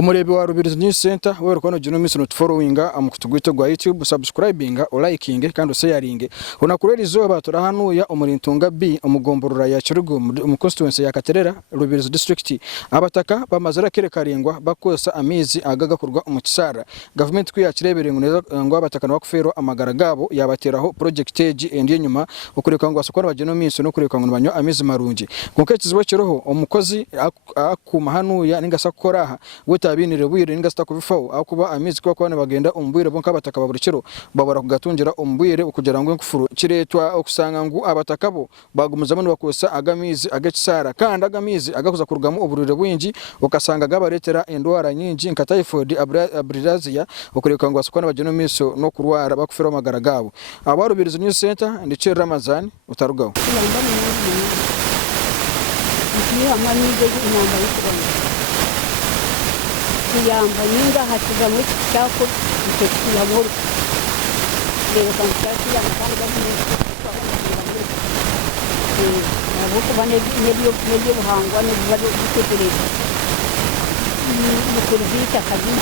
Umurebe wa Rubirizi News Center wewe kwano jino miso not followinga amukutugwito gwa YouTube subscribinga o likinge kandi sharinge unakurera izuba turahanuya umurintunga B umugomborora ya Kirugo mu constituency ya Katerera Rubirizi district Abataka bamazara kerekarengwa bakosa amizi agagakurwa umukisara government kwiyakirebere ngo Abataka no bakufero amagara gabo yabateraho project age endiye nyuma ukureka ngo asokora bajeno miso no kureka ngo banyo amizi marungi konkekizibo kiroho umukozi akumahanuya ningasakora tabinire bwire ningasta kubifaho akuba amizi kwa kwana bagenda umbwire bonka Abataka baburikiro babara kugatungira umbwire ukugera ngo nkufuru kiretwa okusanga ngo Abataka bo bagumuza abantu bakosa agamizi agakisara kandi agamizi agakuza kurugamo uburire bwinji ukasanga gabaretera endwara nyinji nka typhoid abrizia ukureka ngo asukwana bajeno miso no kurwara bakufera amagara gabo Rubirizi News Center ndice Ramazan utarugaho kuyamba ninga hatiza mu cyako cyo mu rero kandi cyakiyanga kandi bamwe abuko bane Ebyobuhangwa ne bari gutekereza mu kurita kazi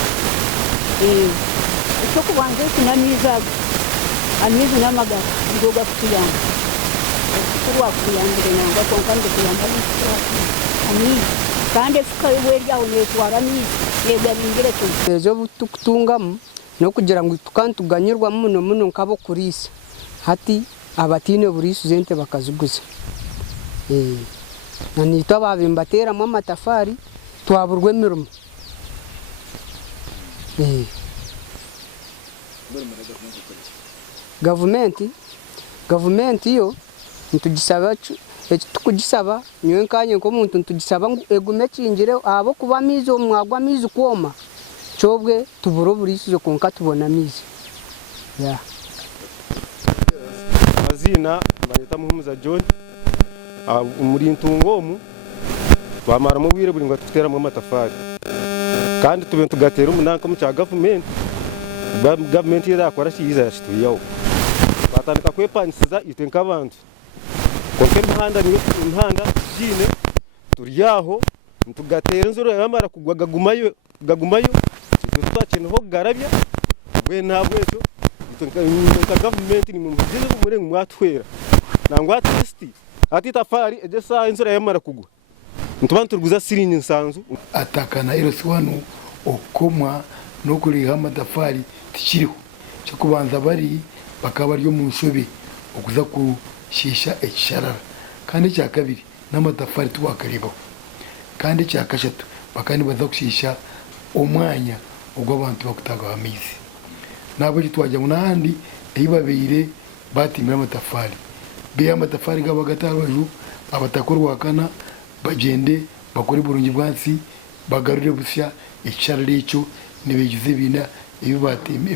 cyo kubanza kinaniza amizi n'amagara ndoga kuyamba kurwa kuyambire nanga konkande kuyamba amizi kandi fukawe ryaho netwara mizi yegabingire cyo ejo butungamo no kugira ngo tukantuganyirwa muno nkabo kurisa hati abatine burisu zente bakazuguza nanita babimbatera mu amatafari twaburwe mirumo government yo ntugisaba tukugisaba niwe kanye ko muntu tugisaba ngo egume cingire abo kuba mizi omwagwa mizi kwoma cobwe tuburo burisizo konka tubona mizi ya mazina bayita muhumuza John muri ntungomu twamara mu bwire buri ngo tutera mu amatafari kandi tubente tugatera umunanka mu cya government yakora shiza yashituyeho batandika kwepanisiza itenka abantu konke imihanda jine turiyaho tugatera inzuro yamara kugwaga gumayo twakeneho garabya bwe ntabweto government ni mu mugeze umure mwatwera nangwa atesti atitafari ejesa inzuro yamara kugwa ntubantu ruguza sirinyi nsanzu atakana iroswanu okoma no kuriha amatafari tikiriho cyo kubanza bari bakaba ryo mu nsobe okuza ku shisha ekisharara kandi cya kabiri n'amatafari twakaribaho kandi cya kashatu bakani baza kushisha umwanya ubwo abantu bakutaga amizi nabo gitwajya munandi eyibabire batimira amatafari be amatafari gaba gatarwaju abatakorwa kana bagende bakore burungi bwansi bagarure busya ekisharara icyo nibegize bina ibi batimbe